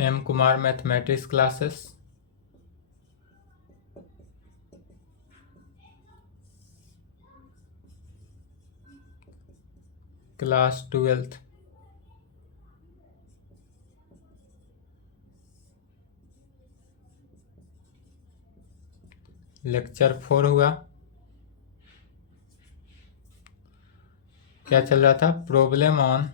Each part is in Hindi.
M Kumar mathematics classes, class 12th। Lecture 4 हुआ। क्या चल रहा था? Problem on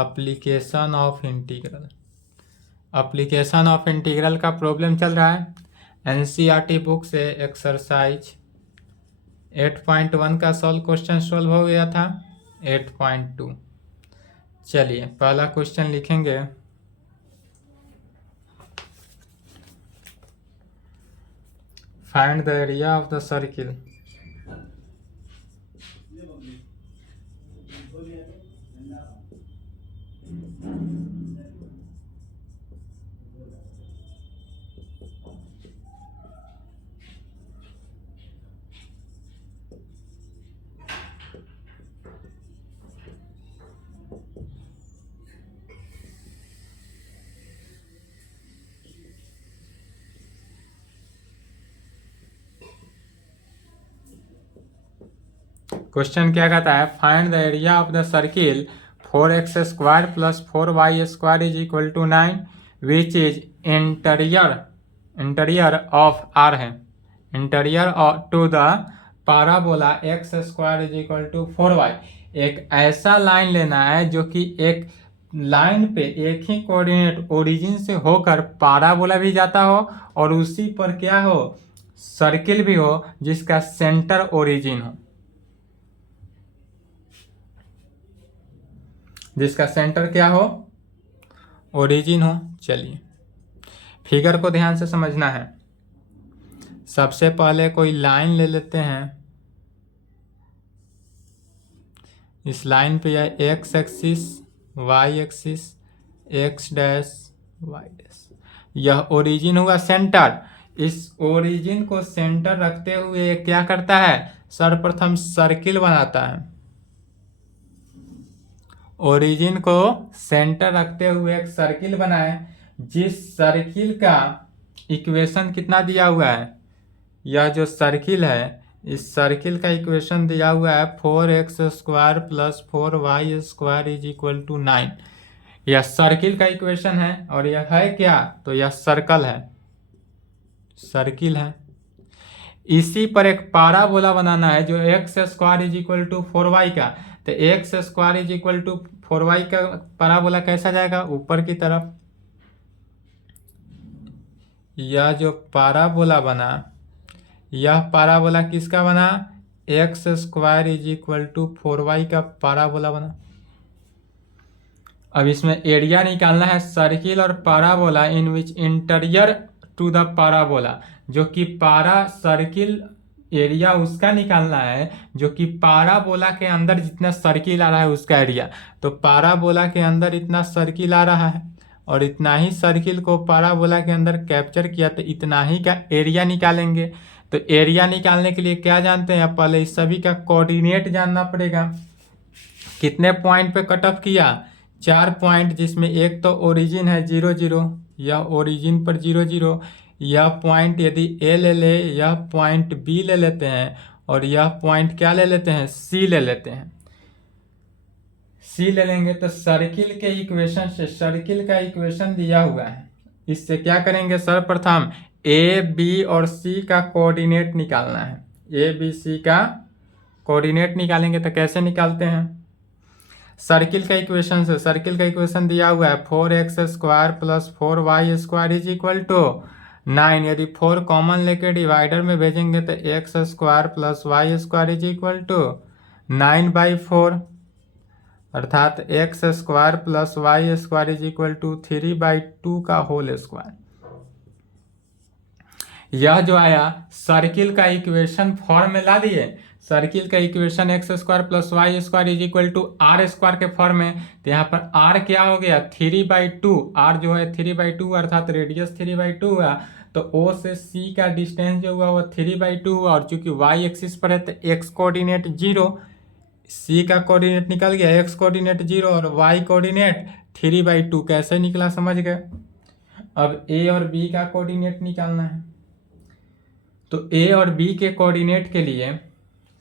application of integral. Application of integral का प्रॉब्लम चल रहा है। एनसीईआरटी बुक से एक्सरसाइज 8.1 का क्वेश्चन सॉल्व हो गया था। 8.2 चलिए पहला क्वेश्चन लिखेंगे। Find the area of the circle. Question क्या कहता है? Find the area of the circle 4x² + 4y² is equal to 9 which is interior of R है। Interior to the parabola x² is equal to 4y। एक ऐसा लाइन लेना है जो कि एक लाइन पे एक ही कोऑर्डिनेट ओरिजिन से होकर पाराबोला भी जाता हो और उसी पर क्या हो, सर्किल भी हो जिसका सेंटर ओरिजिन हो, जिसका सेंटर क्या हो, ओरिजिन हो। चलिए फिगर को ध्यान से समझना है। सबसे पहले कोई लाइन ले लेते हैं। इस लाइन पे यह x axis, y axis, x dash, y dash, यह ओरिजिन हुआ सेंटर। इस ओरिजिन को सेंटर रखते हुए क्या करता है? सर्वप्रथम सर्किल बनाता है। ओरिजिन को सेंटर रखते हुए एक सर्किल बनाए, जिस सर्किल का इक्वेशन कितना दिया हुआ है? यह जो सर्किल है, इस सर्किल का इक्वेशन दिया हुआ है 4x² + 4y² is equal to 9। यह सर्किल का इक्वेशन है और यह है क्या? तो यह सर्कल है, सर्किल है। इसी पर एक पाराबोला बनाना है जो x² is equal to 4y का। तो x² is equal to 4y का पाराबोला कैसा जाएगा? ऊपर की तरफ। यह जो पाराबोला बना, यह पाराबोला किसका बना? x² is equal to 4y का पाराबोला बना। अब इसमें एरिया निकालना है सर्किल और parabola in which interior to the parabola, जो कि सर्किल एरिया उसका निकालना है जो कि पाराबोला के अंदर जितना सर्किल आ रहा है उसका एरिया। तो पाराबोला के अंदर इतना सर्किल आ रहा है और इतना ही सर्किल को पाराबोला के अंदर कैप्चर किया, तो इतना ही का एरिया निकालेंगे। तो एरिया निकालने के लिए क्या जानते हैं? पहले इस सभी का कोऑर्डिनेट जानना पड़ेगा। कितने पॉइंट पे कट ऑफ किया? 4 पॉइंट, जिसमें एक तो ओरिजिन है 0 0, यह ओरिजिन पर 0 0। यह पॉइंट यदि ए ले ले, यह पॉइंट बी ले लेते हैं और यह पॉइंट क्या ले लेते हैं? सी ले लेते हैं। सी ले लेंगे तो सर्किल के इक्वेशन से सर्किल का इक्वेशन दिया हुआ है, इससे क्या करेंगे? सर्वप्रथम ए बी और सी का कोऑर्डिनेट निकालना है। ए बी सी का कोऑर्डिनेट निकालेंगे तो कैसे निकालते हैं? सर्किल का इक्वेशन से, सर्किल का इक्वेशन दिया हुआ है 4x² + 4y² is equal to 9। यदि 4 कॉमन लेके डिवाइडर में भेजेंगे तो x² + y² is equal to 9/4, अर्थात x² + y² is equal to 3/2 का होल स्क्वायर। यह जो आया सर्किल का इक्वेशन फॉर्म में ला दिए। सर्किल का equation x² + y² is equal to r² के फॉर्म में। तो यहाँ पर r क्या हो गया? 3/2। r जो है 3/2 अर्थात रेडियस 3/2 हुआ। तो O से C का डिस्टेंस जो हुआ वो 3/2 हुआ और चूंकि y एक्सिस पर है तो x कोऑर्डिनेट 0, C का कोऑर्डिनेट निकल गया, x कोऑर्डिनेट 0 और y कोऑर्डिनेट 3/2 कैसे निकला समझ गए। अब ए और बी का कोऑर्डिनेट निकालना है। तो ए और बी के कोऑर्डिनेट के लिए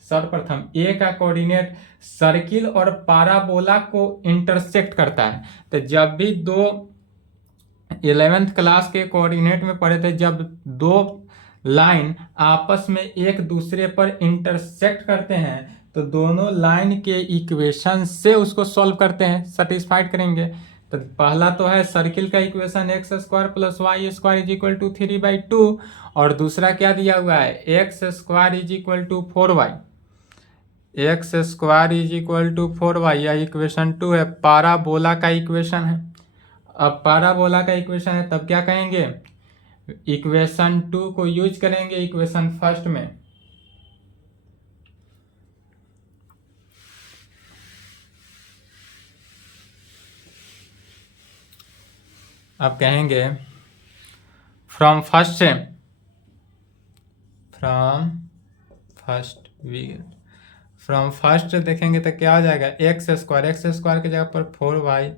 सर्वप्रथम ए का कोऑर्डिनेट सर्किल और पाराबोला को इंटरसेक्ट करता है। तो जब भी दो 11th क्लास के कोऑर्डिनेट में पढ़े थे, जब दो लाइन आपस में एक दूसरे पर इंटरसेक्ट करते हैं तो दोनों लाइन के इक्वेशन से उसको सॉल्व करते हैं, सेटिस्फाइड करेंगे। तो पहला तो है सर्किल का equation x square plus y square is equal to 3/2, और दूसरा क्या दिया हुआ है x square is equal to 4y, x square is equal to 4y, यह इक्वेशन 2 है, पाराबोला का इक्वेशन है। अब पाराबोला का इक्वेशन है तब क्या कहेंगे, इक्वेशन 2 को यूज करेंगे इक्वेशन फर्स्ट में। अब कहेंगे फ्रॉम फर्स्ट देखेंगे तो क्या हो जाएगा, एक्स स्क्वायर की जगह पर 4y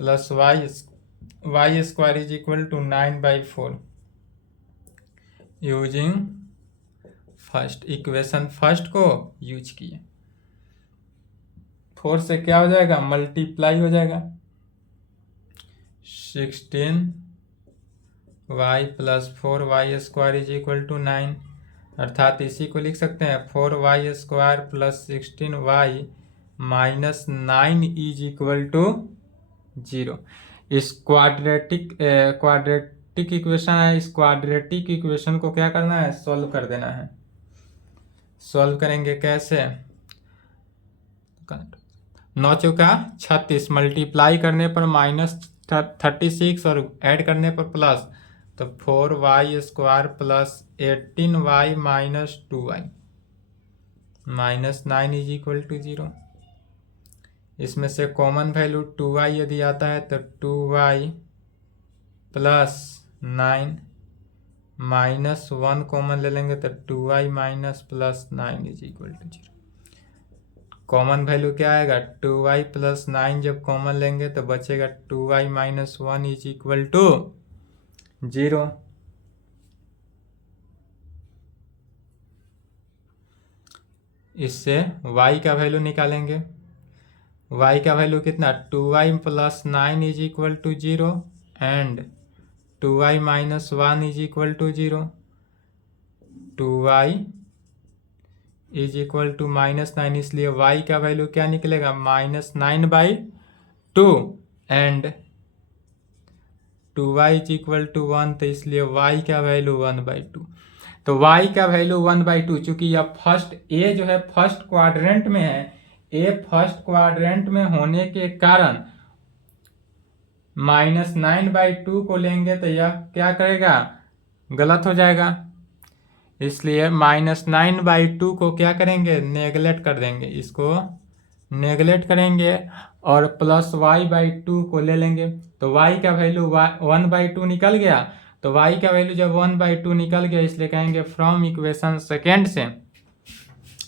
plus y square is equal to 9/4 using first, equation first को यूज किए। 4 से क्या हो जाएगा, मल्टीप्लाई हो जाएगा, 16y plus 4y square is equal to 9, अर्थात इसी को लिख सकते हैं 4y square plus 16y minus 9 is equal to 0। इस क्वाड्रेटिक इक्वेशन है, इस क्वाड्रेटिक इक्वेशन को क्या करना है, सॉल्व कर देना है। सॉल्व करेंगे कैसे, 9 चौका 36, मल्टीप्लाई करने पर -36 और ऐड करने पर प्लस, तो 4y square plus 18y minus 2y minus 9 is equal to 0। इसमें से कॉमन वैल्यू 2y यदि आता है तो 2y प्लस 9 माइनस 1 कॉमन ले लेंगे तो 2y minus plus 9 is equal to 0। Common value क्या आएगा, 2y प्लस 9 जब कॉमन लेंगे तो बचेगा 2y minus 1 is equal to 0। इससे y का वैल्यू निकालेंगे, y का वैल्यू कितना, 2y plus 9 is equal to 0 and 2y minus 1 is equal to 0। 2y is equal to -9, इसलिए y का वैल्यू क्या निकलेगा, -9/2 and 2y is equal to 1, तो इसलिए y का वैल्यू 1/2। तो y का वैल्यू 1/2, चूंकि यह फर्स्ट a जो है फर्स्ट क्वाड्रेंट में है, a फर्स्ट क्वाड्रेंट में होने के कारण -9/2 को लेंगे तो यह क्या करेगा, गलत हो जाएगा, इसलिए -9/2 को क्या करेंगे, नेगलेक्ट कर देंगे, इसको नेगलेक्ट करेंगे और प्लस y/2 को ले लेंगे। तो y का वैल्यू 1/2 निकल गया। तो y का वैल्यू जब 1/2 निकल गया, इसलिए कहेंगे फ्रॉम इक्वेशन सेकेंड से।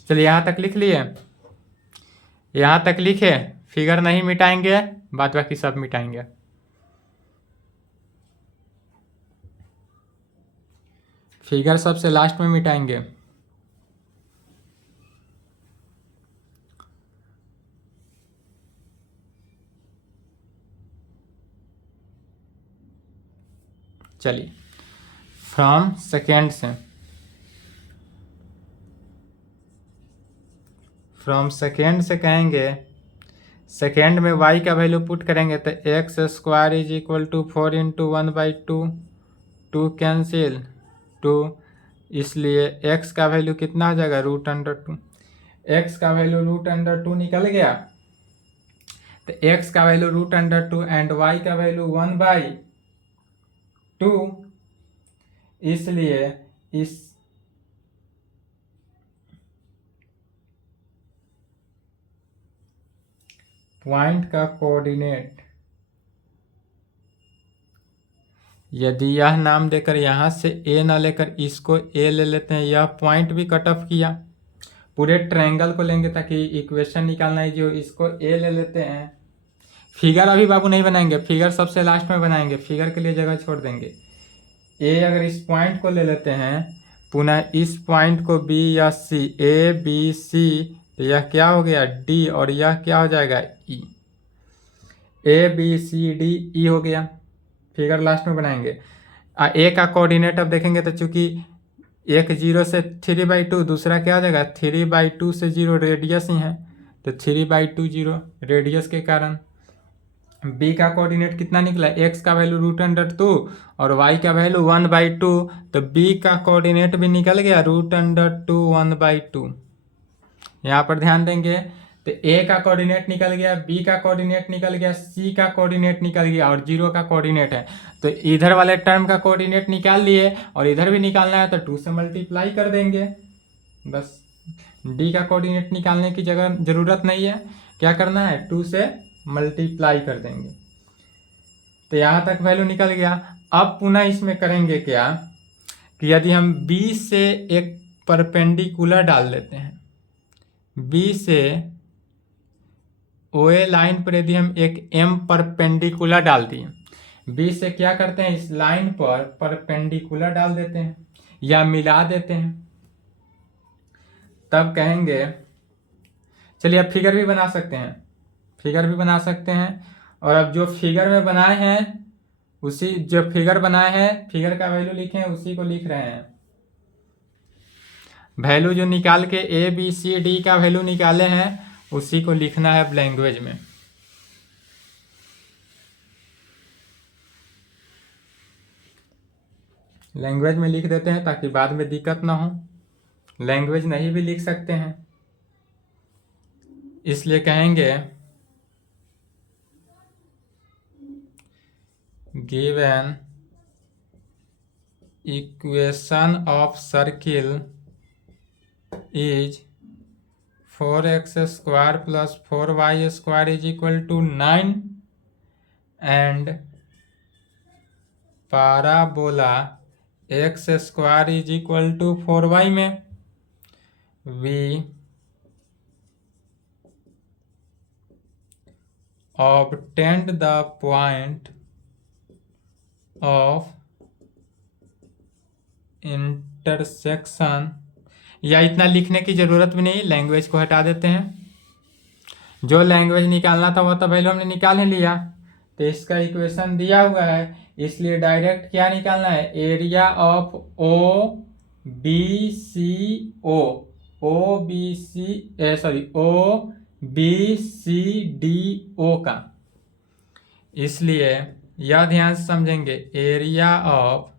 चलिए यहाँ तक लिख लिए, यहाँ तक लिखे, फिगर नहीं मिटाएंगे, बात बाकी सब मिटाएंगे। फिगर सबसे लास्ट में मिटाएंगे। चलिए फ्रॉम सेकेंड से, फ्रॉम सेकेंड से कहेंगे, सेकेंड में y का वैल्यू पुट करेंगे तो x square is equal to 4 into 1/2, 2 cancel 2, इसलिए x का वैल्यू कितना हो जाएगा, √2। x का वैल्यू √2 निकल गया, तो x का वैल्यू √2 एंड y का वैल्यू 1/2, इसलिए इस पॉइंट का कोऑर्डिनेट, यदि यह नाम देकर यहाँ से a ना लेकर इसको a ले लेते हैं, यह पॉइंट भी कट ऑफ किया। पूरे ट्रायंगल को लेंगे ताकि इक्वेशन निकालना है, जो इसको a ले लेते हैं, फिगर अभी बाबू नहीं बनाएंगे, फिगर सबसे लास्ट में बनाएंगे, फिगर के लिए जगह छोड़ देंगे। ए अगर इस पॉइंट को ले लेते हैं, पुनः इस पॉइंट को बी या सी, ए बी सी, तो यह क्या हो गया डी, और यह क्या हो जाएगा ई। A B C D E हो गया, फिगर लास्ट में बनाएंगे। ए का कोऑर्डिनेट अब देखेंगे तो चूंकि एक 0 से 3/2, दूसरा क्या हो जाएगा 3/2 से 0, रेडियस ही है तो 3/2 0 रेडियस के कारण। बी का कोऑर्डिनेट कितना निकला, एक्स का वैल्यू √2 और वाई का वैल्यू 1/2, तो बी का कोऑर्डिनेट भी निकल गया √2 1/2। यहाँ पर ध्यान देंगे तो ए का कोऑर्डिनेट निकल गया, बी का कोऑर्डिनेट निकल गया, सी का कोऑर्डिनेट निकल गया और 0 का कोऑर्डिनेट है, तो इधर वाले टर्म का कोऑर्डिनेट निकाल लिए और इधर भी निकालना है तो 2 से मल्टीप्लाई कर देंगे बस। डी का कोऑर्डिनेट निकालने की जरूरत नहीं है, क्या करना है 2 से मल्टीप्लाई कर देंगे। तो यहाँ तक वैल्यू निकल गया। अब पुनः इसमें करेंगे क्या कि यदि हम बी से एक परपेंडिकुलर डाल देते हैं, बी से ओए लाइन पर यदि हम एक एम परपेंडिकुलर डाल दिए, बी से क्या करते हैं इस लाइन पर परपेंडिकुलर डाल देते हैं या मिला देते हैं, तब कहेंगे, चलिए अब फिगर भी बना सकते हैं, फिगर भी बना सकते हैं। और अब जो फिगर में बनाए हैं उसी, जो फिगर बनाए हैं फिगर का वैल्यू लिखे हैं उसी को लिख रहे हैं। वैल्यू जो निकाल के ए बी सी डी का वैल्यू निकाले हैं उसी को लिखना है लैंग्वेज में। लैंग्वेज में लिख देते हैं ताकि बाद में दिक्कत ना हो, लैंग्वेज नहीं भी लिख सकते हैं, इसलिए कहेंगे given equation of circle is 4x square plus 4y square is equal to 9 and parabola x square is equal to 4y में we obtained the point of intersection, या इतना लिखने की जरूरत भी नहीं, लैंग्वेज को हटा देते हैं। जो लैंग्वेज निकालना था वो तो वैल्यू हमने निकाल ही लिया, तो इसका इक्वेशन दिया हुआ है, इसलिए डायरेक्ट क्या निकालना है area of O B C O, O B C D O का। इसलिए यह ध्यान से समझेंगे, area of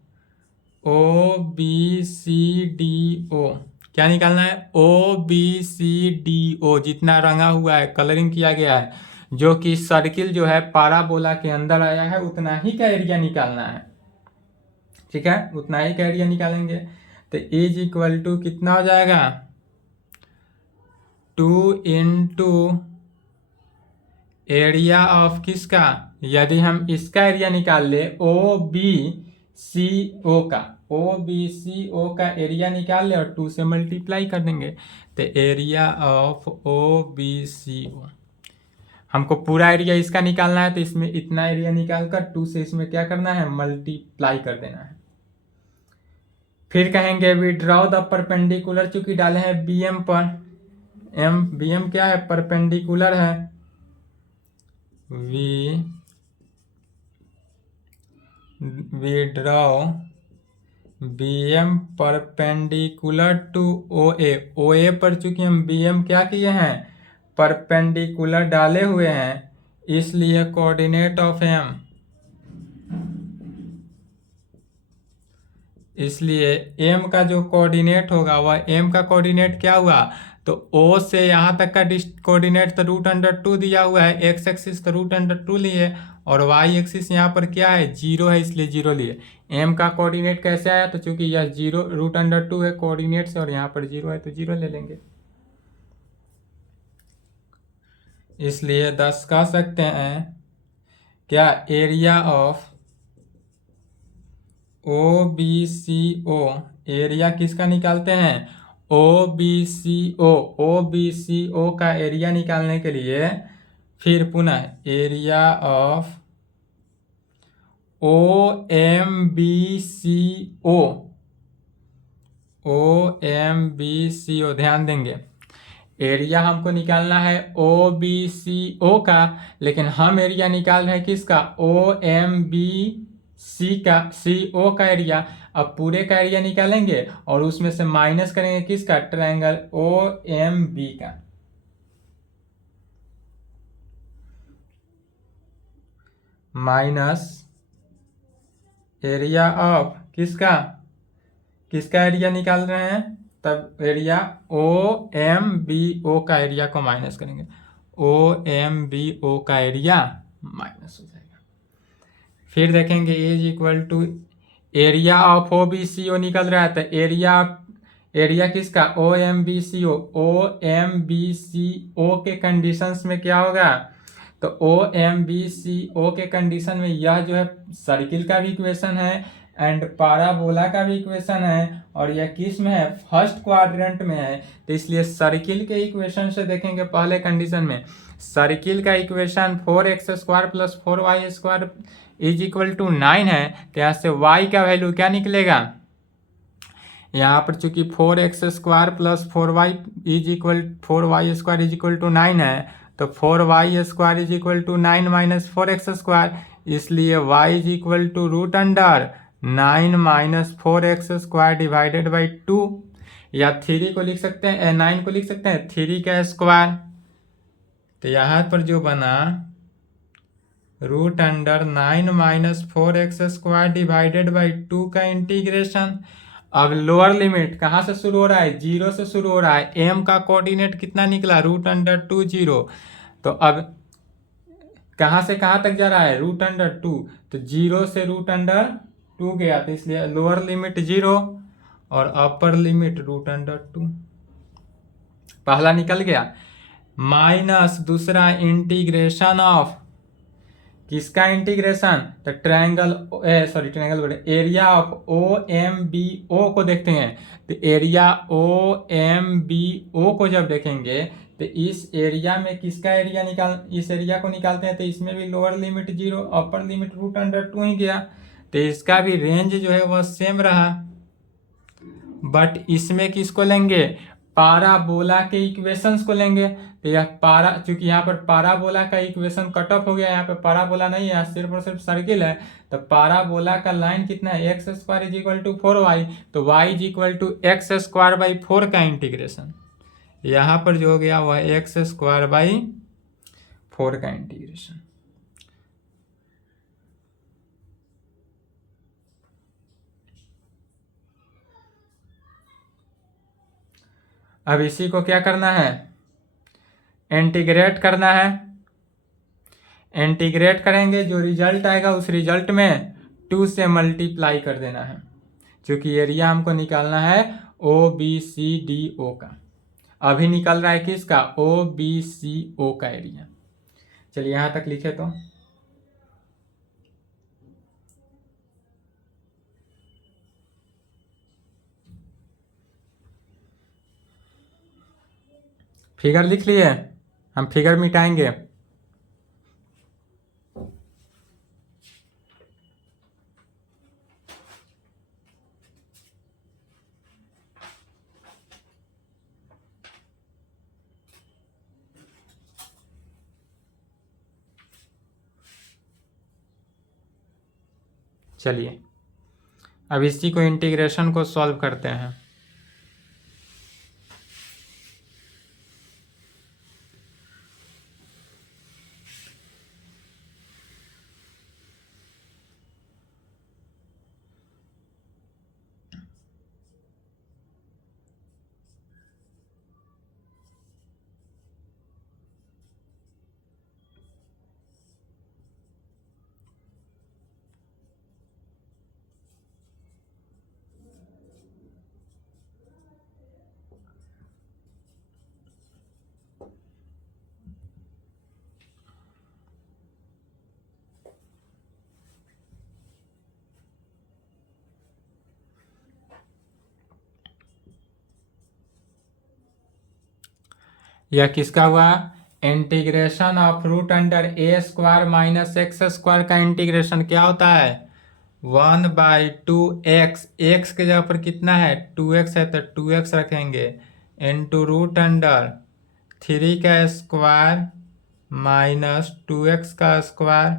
O B C D O क्या निकालना है, ओ बी सी डी ओ, जितना रंगा हुआ है कलरिंग किया गया है, जो कि सर्किल जो है पाराबोला के अंदर आया है उतना ही का एरिया निकालना है, ठीक है, उतना ही का एरिया निकालेंगे। तो इज इक्वल टू कितना हो जाएगा 2 इंटू एरिया ऑफ किसका, यदि हम इसका एरिया निकाल ले ओ बी सी ओ का, ओ बी सी ओ का एरिया निकाल ले और 2 से मल्टीप्लाई कर देंगे, तो area of O B C O, हमको पूरा एरिया इसका निकालना है तो इसमें इतना एरिया निकाल कर 2 से इसमें क्या करना है मल्टीप्लाई कर देना है। फिर कहेंगे वी ड्रॉ द परपेंडिकुलर, चूंकि डाले हैं बी एम पर, एम बी एम क्या है परपेंडिकुलर है, we draw B M perpendicular to O A, O A पर चूंकि हम बी एम क्या किए हैं परपेंडिकुलर डाले हुए हैं, इसलिए कोऑर्डिनेट ऑफ एम, इसलिए एम का जो कोऑर्डिनेट होगा वह एम का कोऑर्डिनेट क्या हुआ, तो ओ से यहाँ तक का कोऑर्डिनेट तो √2 दिया हुआ है, एक्स एक्सिस तो √2 लिए और वाई एक्सिस यहाँ पर क्या है 0 है इसलिए 0 लिए। एम का कोऑर्डिनेट कैसे आया, तो चूंकि यह 0 √2 है कोऑर्डिनेट से और यहाँ पर 0 है तो 0 ले लेंगे, इसलिए 10 कह सकते हैं क्या area of O B C O, area किसका निकालते हैं ओ B C O, O B C O का एरिया निकालने के लिए फिर पुनः एरिया ऑफ OMBCO, OMBCO ध्यान देंगे, एरिया हमको निकालना है OBCO का, लेकिन हम एरिया निकाल रहे हैं किसका, OMBC का, CO का एरिया। अब पूरे का एरिया निकालेंगे और उसमें से माइनस करेंगे किसका, ट्रायंगल OMB का। माइनस एरिया ऑफ किसका, किसका एरिया निकाल रहे हैं, तब एरिया OMBO का एरिया को माइनस करेंगे, OMBO का एरिया माइनस हो जाएगा। फिर देखेंगे is equal to area of OBCO निकल रहा है, तो एरिया किसका, OMBCO, OMBCO के कंडीशंस में क्या होगा, तो OMBCO के कंडीशन में यह जो है सर्किल का भी इक्वेशन है एंड पाराबोला का भी इक्वेशन है, और यह किस में है, फर्स्ट क्वाड्रेंट में है। तो इसलिए सर्किल के इक्वेशन से देखेंगे, पहले कंडीशन में सर्किल का equation 4x² + 4y² is equal to 9 है, तो यहाँ से y का वैल्यू क्या निकलेगा, यहाँ पर चूंकि 4x² + 4y is equal 4y² is equal to 9 है, तो 4y² is equal to 9 - 4x², इसलिए y is equal to √9 - 4x² divided by 2, या 3 को लिख सकते हैं, 9 को लिख सकते हैं 3 का स्क्वायर। तो यहाँ पर जो बना √9 - 4x² डिवाइडेड बाई 2 का इंटीग्रेशन। अब लोअर लिमिट कहाँ से शुरू हो रहा है, 0 से शुरू हो रहा है, m का कोऑर्डिनेट कितना निकला, √2 0, तो अब कहाँ से कहाँ तक जा रहा है, √2, तो 0 से √2 गया, तो इसलिए लोअर लिमिट 0 और अपर लिमिट √2, पहला निकल गया। माइनस दूसरा इंटीग्रेशन ऑफ किसका इंटीग्रेशन, तो ट्रायंगल बोले एरिया ऑफ OMBO को देखते हैं। तो एरिया OMBO को जब देखेंगे तो इस एरिया में किसका एरिया इस एरिया को निकालते हैं, तो इसमें भी लोअर लिमिट 0 अपर लिमिट √2 ही गया, तो इसका भी रेंज जो है वह सेम रहा। बट इसमें किसको लेंगे, पाराबोला के इक्वेशंस को लेंगे। तो यह चूंकि यहाँ पर पाराबोला का इक्वेशन कट ऑफ हो गया, यहाँ पे पाराबोला नहीं है, सिर्फ और सिर्फ सर्किल है, तो पाराबोला का लाइन कितना है, x² is equal to 4y, तो y is equal to x² / 4 का इंटीग्रेशन, यहाँ पर जो हो गया वह x² / 4 का इंटीग्रेशन। अब इसी को क्या करना है, इंटीग्रेट करना है। इंटीग्रेट करेंगे, जो रिजल्ट आएगा उस रिजल्ट में 2 से मल्टीप्लाई कर देना है, क्योंकि एरिया हमको निकालना है OBCDO का। अभी निकल रहा है किसका, OBCO का एरिया। चलिए यहां तक लिखे तो फिगर लिख लिए, हम फिगर मिटाएंगे। चलिए अब इसी को इंटीग्रेशन को सॉल्व करते हैं। यह किसका हुआ, integration of root under a square minus x square का इंटीग्रेशन क्या होता है? 1/2x, एक्स के जगह पर कितना है? 2x है तो 2x रखेंगे, इंटू रूट अंडर 3 का स्क्वायर माइनस 2x का स्क्वायर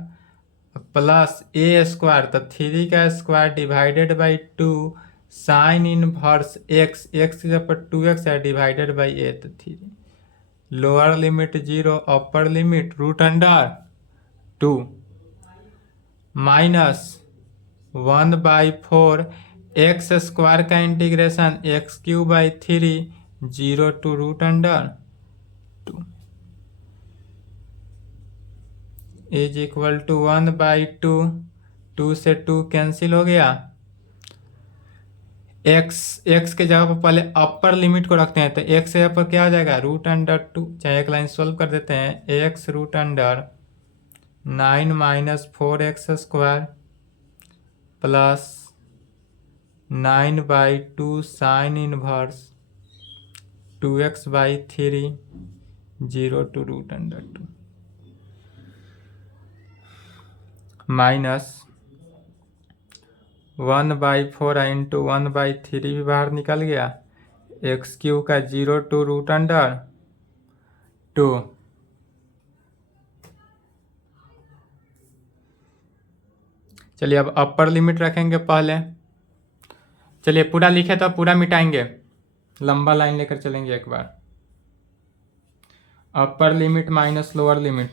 प्लस ए स्क्वायर, तो 3 का square divided by 2 sine inverse x, x के जगह पर 2x है डिवाइडेड बाई ए, तो 3 lower limit 0 upper limit root under 2 minus 1/4 x square का integration x³ 0 to root under 2 is equal to 1/2, 2 से 2 कैंसिल हो गया, x के जगह पर पहले अपर लिमिट को रखते हैं, तो x के जगह पर क्या हो जाएगा? रूट अंडर 2, चाहे एक लाइन सॉल्व कर देते हैं, x root under 9 minus 4x square plus 9/2 sine inverse 2x/3 0 to root under 2 minus 1/4 into 1/3 भी बाहर निकल गया, x³ का 0 टू रूट अंडर 2 चलिए अब अपर लिमिट रखेंगे पहले, चलिए पूरा लिखे तो पूरा मिटाएंगे, लंबा लाइन लेकर चलेंगे एक बार, upper limit minus lower limit,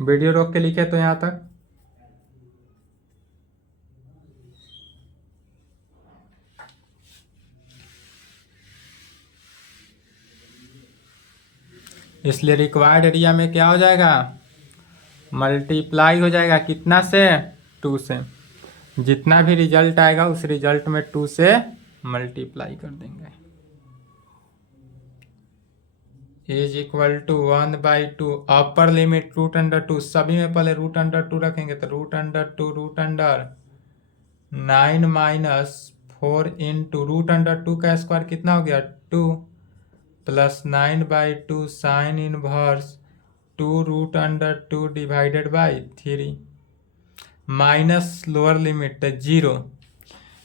video रोक के लिखे तो यहाँ तक, इसलिए रिक्वायर्ड एरिया में क्या हो जाएगा? मल्टीप्लाई हो जाएगा, कितना से? 2 से, जितना भी रिजल्ट आएगा उस रिजल्ट में 2 से मल्टीप्लाई कर देंगे, is equal to 1/2 upper limit root under 2, सभी में पहले रूट अंडर 2 रखेंगे, तो root under 2 root under 9 minus 4 into root under 2 का स्क्वायर कितना हो गया? 2 plus 9/2 sine inverse 2 root under 2 divided by 3 minus lower limit 0,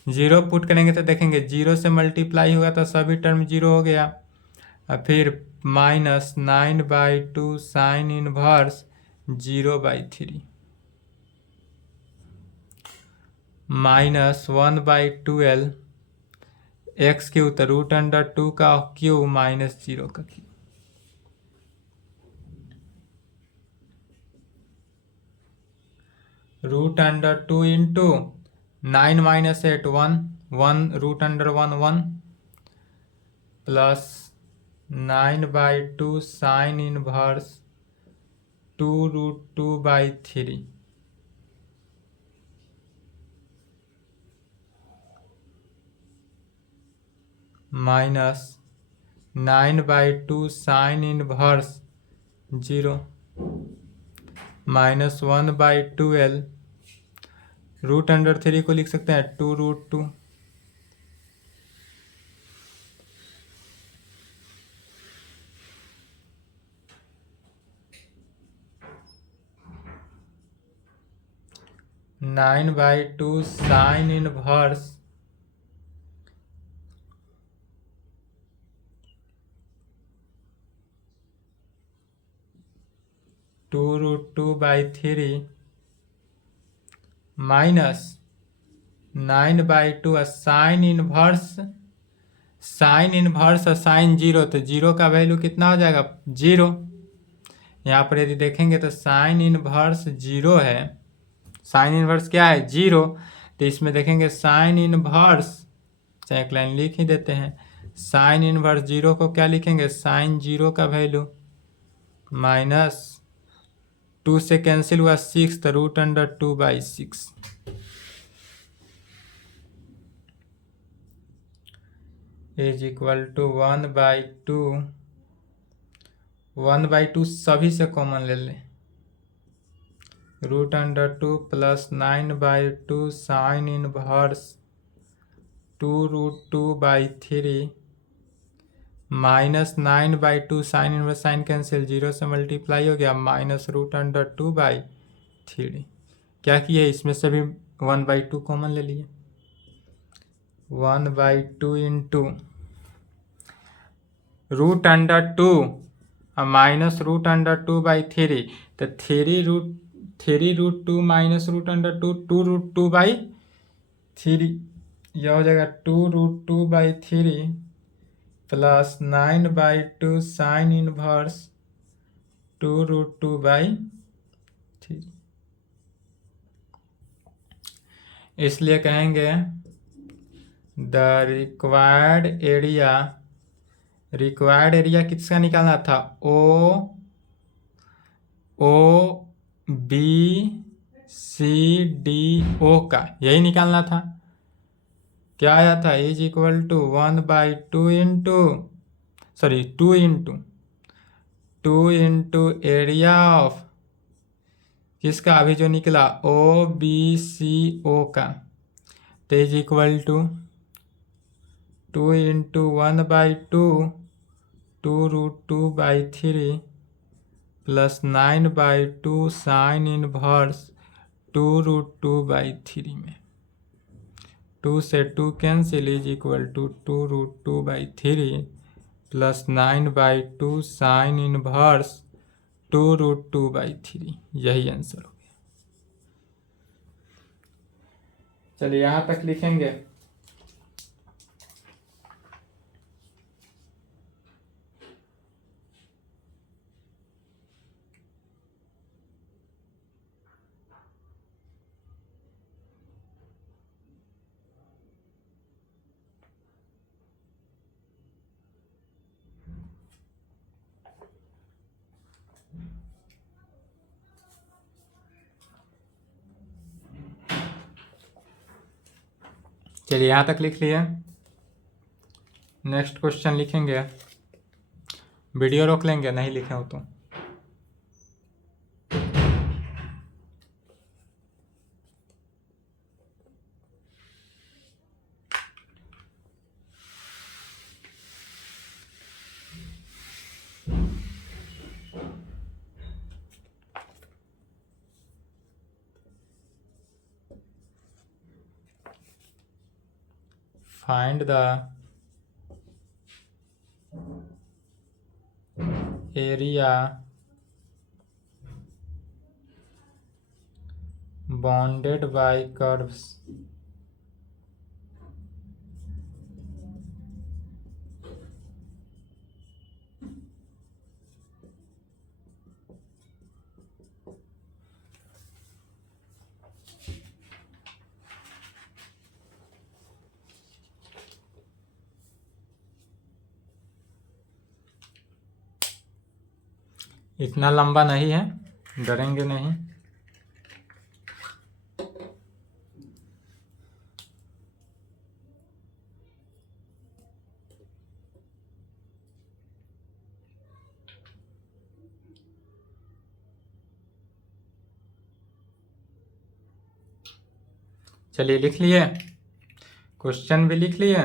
0 put करेंगे तो देखेंगे 0 से मल्टीप्लाई होगा तो सभी टर्म 0 हो गया, और फिर minus 9/2 sine inverse 0/3 minus 1/12 x³ तो रूट अंडर 2 का क्यूब माइनस 0 का cube, root under 2 into 9 minus 8 1 1 root under 1 1 plus 9/2 sine inverse 2 root 2/3 minus 9/2 sine inverse 0 minus 1/12 root under 3 को लिख सकते हैं 2 root 2 9/2 sine inverse 2 root 2/3 minus 9/2 sine inverse sine 0, तो 0 का वैल्यू कितना हो जाएगा? 0। यहाँ पर यदि देखेंगे तो साइन इनवर्स 0 है, साइन इनवर्स क्या है? 0, तो इसमें देखेंगे साइन इनवर्स, चाहे एक लाइन लिख ही देते हैं, साइन इनवर्स 0 को क्या लिखेंगे? साइन 0 का वैल्यू माइनस 2 से कैंसिल हुआ 6, तो root under 2/6 is equal to 1/2 सभी से कॉमन ले लें, root under 2 plus 9/2 sine inverse 2 root 2/3 -9/2 sine inverse sine cancel, 0 से मल्टीप्लाई हो गया, -√2/3। क्या किए, इसमें से भी 1/2 कॉमन ले लिए, 1/2 इंटू √2 -√2/3, तो 3√2 -√2 2√2/3, यह हो जाएगा 2√2/3 प्लस 9/2 साइन इनवर्स 2√2/3। इसलिए कहेंगे द रिक्वायर्ड एरिया किसका निकालना था, ओ बी सी डी ओ का, यही निकालना था। क्या आया था, is equal to 1/2 into 2 into area of किसका, अभी जो निकला ओ बी सी ओ का, तो is equal to 2 into 1/2 2√2/3 plus 9/2 sine inverse 2√2/3 में 2 से 2 cancel, is equal to 2√2/3 plus 9/2 sine inverse 2√2/3, यही आंसर हो गया। चलिए यहाँ तक लिखेंगे। चलिए यहाँ तक लिख लिए, नेक्स्ट क्वेश्चन लिखेंगे। वीडियो रोक लेंगे, नहीं लिखे हो तो। Find the area bounded by curves इतना लंबा नहीं है, डरेंगे नहीं। चलिए लिख लिए, क्वेश्चन भी लिख लिए।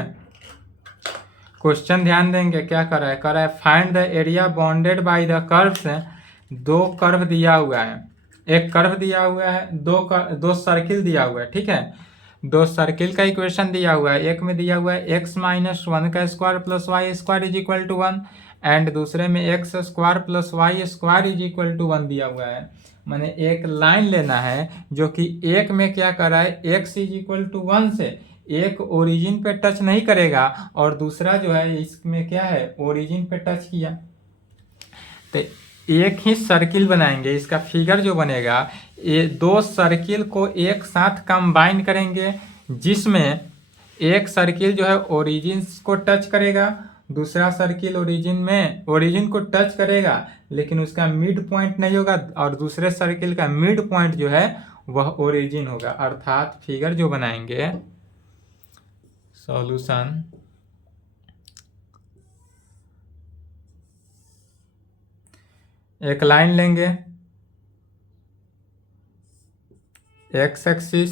क्वेश्चन ध्यान देंगे, क्या कर रहा है find the area bounded by the curves. दो कर्व दिया हुआ है, एक कर्व दिया हुआ है, दो सर्किल दिया हुआ है, ठीक है। दो सर्किल का इक्वेशन दिया हुआ है, एक में दिया हुआ है x - 1 का square plus y square is equal to 1, and दूसरे में x square plus y square is equal to 1 दिया हुआ है। मैंने एक लाइन लेना है जो कि एक में क्या कर रहा है, x इज इक्वल टू 1 से एक ओरिजिन पे टच नहीं करेगा, और दूसरा जो है इसमें क्या है, ओरिजिन पे टच किया। तो एक ही सर्किल बनाएंगे, इसका फिगर जो बनेगा, ये दो सर्किल को एक साथ कंबाइन करेंगे, जिसमें एक सर्किल जो है ओरिजिन को टच करेगा, दूसरा सर्किल ओरिजिन को टच करेगा, लेकिन उसका मिड पॉइंट नहीं होगा, और दूसरे सर्किल का मिड पॉइंट जो है वह ओरिजिन होगा। अर्थात फिगर जो बनाएंगे, सॉल्यूशन एक लाइन लेंगे, एक्स एक्सिस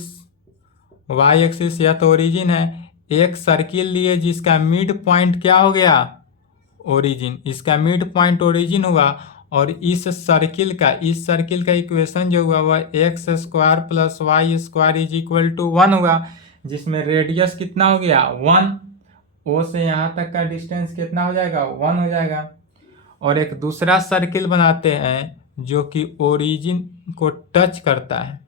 वाई एक्सिस या तो ओरिजिन है, एक सर्किल लिए जिसका मिड पॉइंट क्या हो गया, ओरिजिन, इसका मिड पॉइंट ओरिजिन हुआ और इस सर्किल का इक्वेशन जो हुआ वह x square plus y square is equal to 1 हुआ, जिसमें रेडियस कितना हो गया 1, ओ से यहाँ तक का डिस्टेंस कितना हो जाएगा 1 हो जाएगा। और एक दूसरा सर्किल बनाते हैं जो कि ओरिजिन को टच करता है,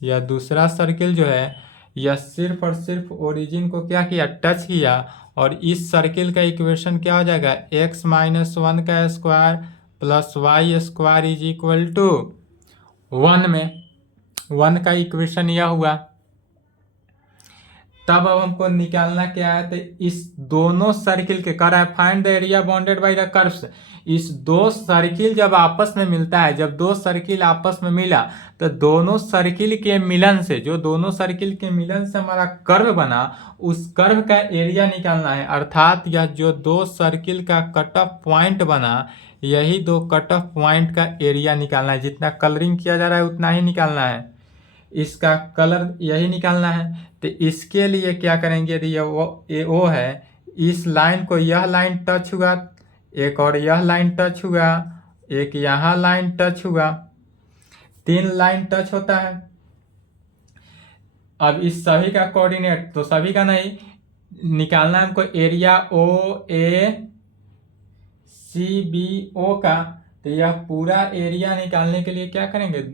यह दूसरा सर्किल जो है यह सिर्फ और सिर्फ ओरिजिन को क्या किया, टच किया, और इस सर्किल का इक्वेशन क्या हो जाएगा x माइनस 1 का square plus y square is equal to 1 में 1 का इक्वेशन यह हुआ। तब अब हमको निकालना क्या है, तो इस दोनों सर्किल के कर find the area bounded by the curves, इस दो सर्किल जब आपस में मिलता है, जब दो सर्किल आपस में मिला तो दोनों सर्किल के मिलन से, जो दोनों सर्किल के मिलन से हमारा कर्व बना, उस कर्व का एरिया निकालना है। अर्थात यह जो दो सर्किल का कट ऑफ पॉइंट बना, यही दो कट ऑफ पॉइंट का एरिया निकालना है। जितना कलरिंग किया जा रहा है उतना ही निकालना है, इसका कलर यही निकालना है। तो इसके लिए क्या करेंगे, यदि ये ओ है, इस लाइन को यह लाइन टच हुआ, एक और यह लाइन टच हुआ, एक यहाँ लाइन टच हुआ, 3 लाइन टच होता है। अब इस सभी का कोऑर्डिनेट, तो सभी का नहीं निकालना है हमको, एरिया ओ ए सी बी ओ का। तो यह पूरा एरिया निकालने के लिए क्या करेंगे,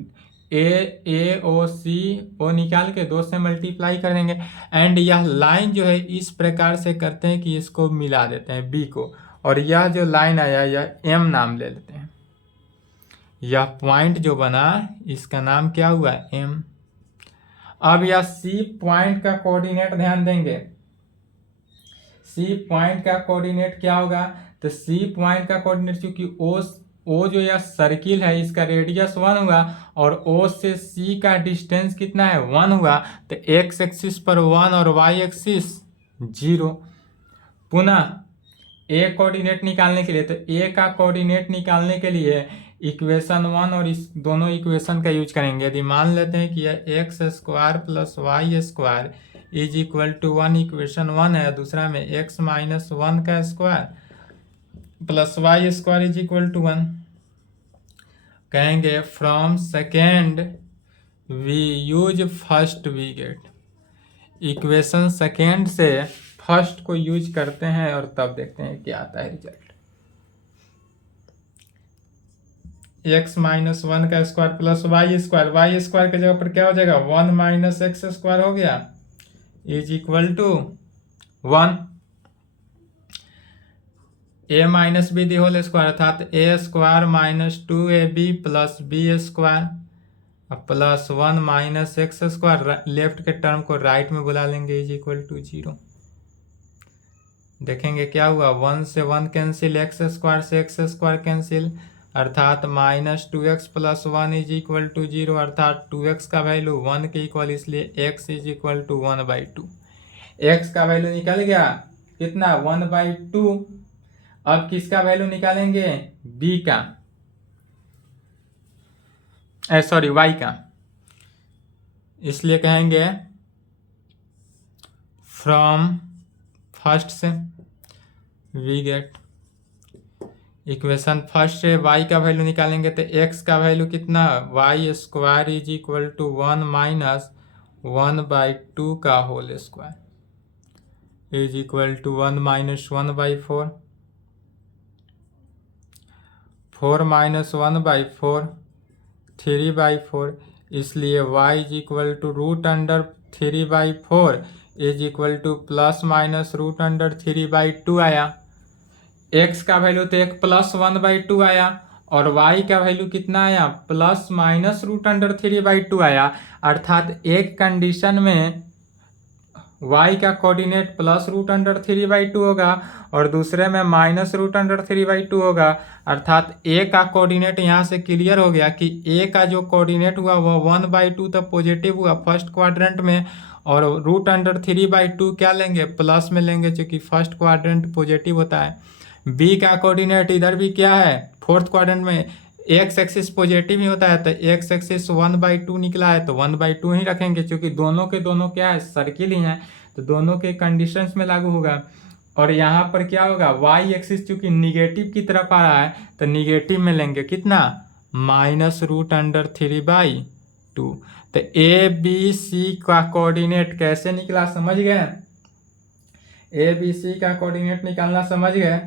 ए ओ सी ओ निकाल के 2 से मल्टीप्लाई कर देंगे। एंड यह लाइन जो है इस प्रकार से करते हैं कि इसको मिला देते हैं बी को, और यह जो लाइन आया यह एम नाम ले लेते हैं। यह पॉइंट जो बना इसका नाम क्या हुआ, एम। अब यह सी पॉइंट का कोऑर्डिनेट ध्यान देंगे, सी पॉइंट का कोऑर्डिनेट क्या होगा, तो सी पॉइंट का कोऑर्डिनेट, क्योंकि ओ जो यह सर्किल है इसका रेडियस 1 हुआ और ओ से सी का डिस्टेंस कितना है 1 हुआ, तो एक्स एक्सिस पर 1 और वाई एक्सिस 0। पुनः ए कोऑर्डिनेट निकालने के लिए, तो ए का कोऑर्डिनेट निकालने के लिए इक्वेशन 1 और इस दोनों इक्वेशन का यूज करेंगे। यदि मान लेते हैं कि यह x square plus y square is equal to 1 equation 1 है, दूसरा में एक्स माइनस 1 का square plus y square is equal to 1, कहेंगे from second we use first we get. Equation second से फर्स्ट को यूज करते हैं और तब देखते हैं क्या आता है रिजल्ट। एक्स माइनस 1 का स्क्वायर प्लस वाई स्क्वायर की जगह पर क्या हो जाएगा 1 माइनस एक्स स्क्वायर हो गया is equal to 1। A minus B the whole square, अर्थात A square minus 2ab plus B square plus 1 minus x square, left के टर्म को राइट में बुला लेंगे इज इक्वल टू 0। देखेंगे क्या हुआ, 1 से 1 कैंसिल, एक्स स्क्वायर से एक्स स्क्वायर कैंसिल, अर्थात minus 2x plus 1 is equal to 0, अर्थात 2x का वैल्यू 1 के इक्वल, इसलिए x is equal to 1/2। x का वैल्यू निकल गया कितना 1/2। अब किसका वैल्यू निकालेंगे, b का, सॉरी y का, इसलिए कहेंगे फ्रॉम फर्स्ट से वी गेट, इक्वेशन फर्स्ट से y का वैल्यू निकालेंगे तो x का वैल्यू कितना, y square is equal to 1 minus 1/2 का whole square is equal to 1 minus 1/4, 4 minus 1/4 3/4, इसलिए y is equal to root under 3/4 is equal to plus minus root under 3/2 आया। x का वैल्यू तो एक प्लस 1/2 आया और y का वैल्यू कितना आया, प्लस माइनस रूट अंडर 3/2 आया। अर्थात एक कंडीशन में y का कोऑर्डिनेट प्लस रूट अंडर 3/2 होगा और दूसरे में माइनस रूट अंडर 3/2 होगा। अर्थात a का कोऑर्डिनेट यहाँ से क्लियर हो गया कि a का जो कोऑर्डिनेट हुआ वह 1/2 तक पॉजिटिव हुआ फर्स्ट क्वाड्रेंट में, और रूट अंडर 3/2 क्या लेंगे, प्लस में लेंगे, क्योंकि फर्स्ट क्वाड्रेंट पॉजिटिव होता है। b का कोऑर्डिनेट इधर भी क्या है, फोर्थ क्वाड्रेंट में एक्स एक्सिस पॉजिटिव ही होता है, तो एक्स एक्सिस 1/2 निकला है तो 1/2 ही रखेंगे, क्योंकि दोनों के दोनों क्या है, सर्किल ही हैं, तो दोनों के कंडीशंस में लागू होगा। और यहाँ पर क्या होगा, वाई एक्सिस चूंकि निगेटिव की तरफ आ रहा है तो निगेटिव में लेंगे कितना, -√3/2। तो ए बी सी का कोऑर्डिनेट कैसे निकला समझ गए, ए बी सी का कोऑर्डिनेट निकालना समझ गए,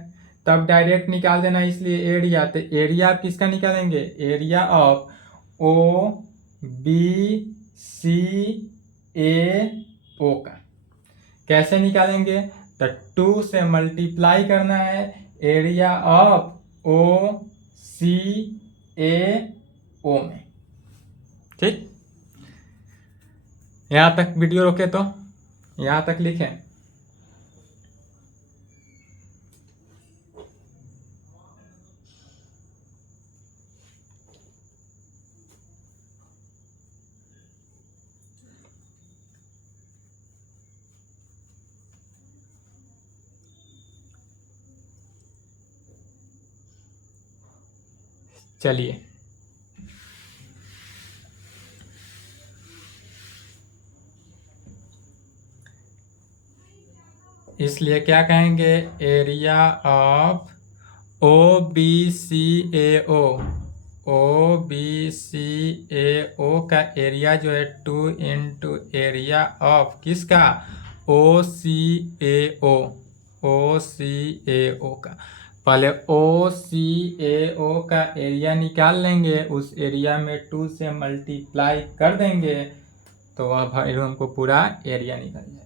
तब डायरेक्ट निकाल देना, इसलिए एरिया, तो एरिया आप किसका निकालेंगे, area of O B C A O का। कैसे निकालेंगे, तो 2 से मल्टीप्लाई करना है area of O C A ओ में। ठीक, यहां तक वीडियो रोके तो यहां तक लिखें। चलिए, इसलिए क्या कहेंगे, area of O B C A O B C A O का एरिया जो है 2 इंटू एरिया ऑफ किसका, ओ सी ए ओ का। पहले ओ सी ए ओ का एरिया निकाल लेंगे, उस एरिया में 2 से मल्टीप्लाई कर देंगे तो वह भाई हमको पूरा एरिया निकल जाएगा।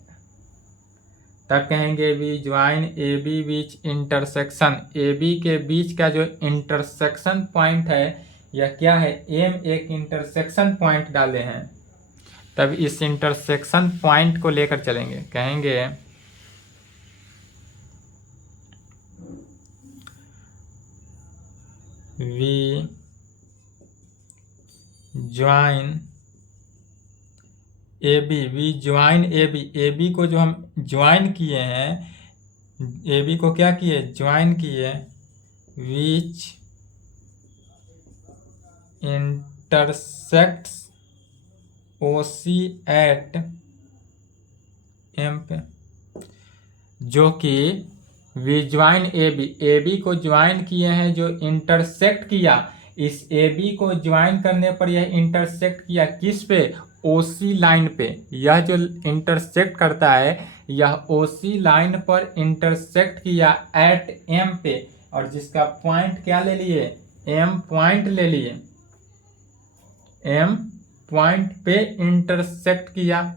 तब कहेंगे वी ज्वाइन ए बी बीच इंटरसेक्शन, ए बी के बीच का जो इंटरसेक्शन पॉइंट है यह क्या है, एम एक इंटरसेक्शन पॉइंट डाले हैं, तब इस इंटरसेक्शन पॉइंट को लेकर चलेंगे, कहेंगे we join A B, we join A B को जो हम ज्वाइन किए हैं, ए बी को क्या किए, ज्वाइन किए, विच इंटरसेक्ट्स ओ सी एट एम पे, जो कि वी ज्वाइन ए बी को ज्वाइन किए हैं, जो इंटरसेक्ट किया, इस ए बी को ज्वाइन करने पर यह इंटरसेक्ट किया किस पे, ओसी लाइन पे। यह जो इंटरसेक्ट करता है यह ओसी लाइन पर इंटरसेक्ट किया एट एम पे, और जिसका पॉइंट क्या ले लिए, एम पॉइंट ले लिए, एम पॉइंट पे इंटरसेक्ट किया,